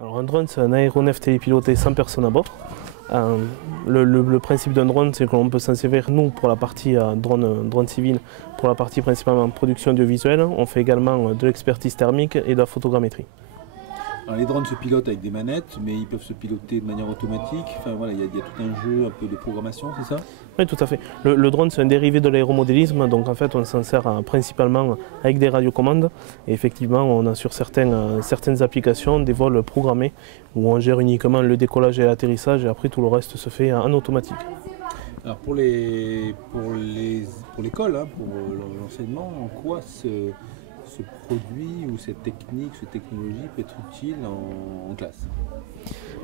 Alors un drone, c'est un aéronef télépiloté sans personne à bord. Le principe d'un drone, c'est qu'on peut s'en servir, nous, pour la partie drone civil, pour la partie principalement production audiovisuelle. On fait également de l'expertise thermique et de la photogrammétrie. Alors, les drones se pilotent avec des manettes, mais ils peuvent se piloter de manière automatique. Enfin, voilà, il y a tout un jeu un peu de programmation, c'est ça? Oui, tout à fait. Le drone, c'est un dérivé de l'aéromodélisme, donc en fait, on s'en sert principalement avec des radiocommandes. Et effectivement, on a sur certaines applications des vols programmés où on gère uniquement le décollage et l'atterrissage, et après tout le reste se fait en automatique. Alors pour l'école, hein, pour l'enseignement, en quoi ce produit ou cette technique, cette technologie peut être utile en classe?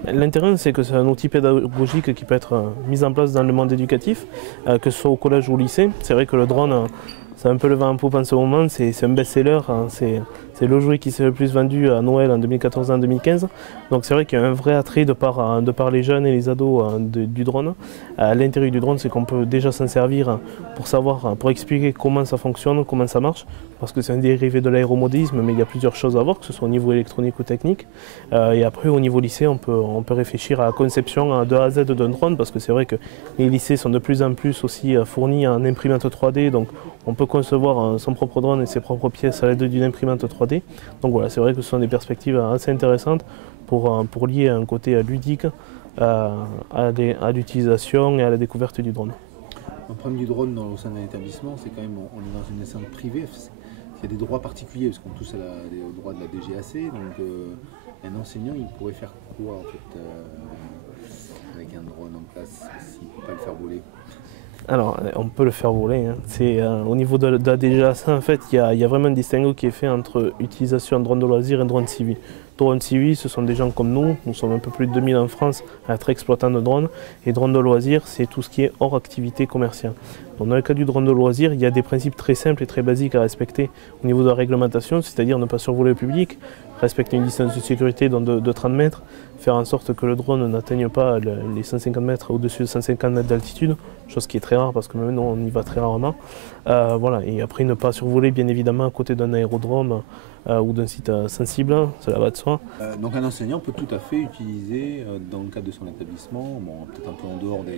L'intérêt, c'est que c'est un outil pédagogique qui peut être mis en place dans le monde éducatif, que ce soit au collège ou au lycée. C'est vrai que le drone, c'est un peu le vent en poupe en ce moment, c'est un best-seller, hein, c'est le jouet qui s'est le plus vendu à Noël en 2014 et en 2015. Donc c'est vrai qu'il y a un vrai attrait de par les jeunes et les ados du drone. L'intérêt du drone, c'est qu'on peut déjà s'en servir pour expliquer comment ça fonctionne, comment ça marche, parce que c'est un dérivé de l'aéromodélisme, mais il y a plusieurs choses à voir, que ce soit au niveau électronique ou technique. Et après, au niveau lycée, on peut réfléchir à la conception de A à Z d'un drone, parce que c'est vrai que les lycées sont de plus en plus aussi fournis en imprimante 3D, donc on peut concevoir son propre drone et ses propres pièces à l'aide d'une imprimante 3D. Donc voilà, c'est vrai que ce sont des perspectives assez intéressantes pour lier un côté ludique à l'utilisation et à la découverte du drone. Le problème du drone au sein d'un établissement, c'est quand même on est dans une enceinte privée. Il y a des droits particuliers, parce qu'on touche aux droits de la DGAC. Donc un enseignant, il pourrait faire quoi en fait avec un drone en place s'il ne peut pas le faire voler? Alors, on peut le faire voler. Hein. Au niveau de la DGAC, en fait, il y a vraiment un distinguo qui est fait entre utilisation de drone de loisirs et drone civil. Drone civil, ce sont des gens comme nous sommes un peu plus de 2000 en France à être exploitants de drones. Et drone de loisirs, c'est tout ce qui est hors activité commerciale. Donc, dans le cas du drone de loisirs, il y a des principes très simples et très basiques à respecter au niveau de la réglementation, c'est-à-dire ne pas survoler le public, respecter une distance de sécurité de 30 mètres, faire en sorte que le drone n'atteigne pas les 150 mètres au-dessus de 150 mètres d'altitude, chose qui est très rare parce que même nous on y va très rarement. Voilà. Et après ne pas survoler bien évidemment à côté d'un aérodrome ou d'un site sensible, cela va de soi. Donc un enseignant peut tout à fait utiliser dans le cadre de son établissement, bon, peut-être un peu en dehors de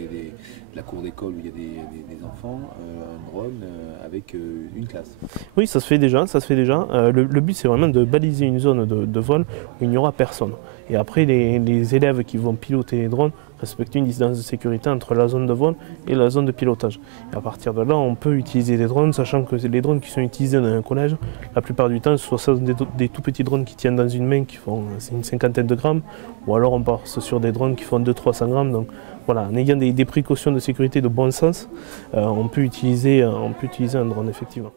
la cour d'école où il y a des enfants, un drone avec une classe. Oui, ça se fait déjà. Le but c'est vraiment de baliser une zone de vol où il n'y aura personne. Et après les élèves qui vont piloter les drones respecter une distance de sécurité entre la zone de vol et la zone de pilotage. Et à partir de là, on peut utiliser des drones, sachant que les drones qui sont utilisés dans un collège, la plupart du temps, ce sont des tout petits drones qui tiennent dans une main, qui font une cinquantaine de grammes, ou alors on passe sur des drones qui font 200-300 grammes. Donc voilà, en ayant des précautions de sécurité de bon sens, on peut utiliser un drone effectivement.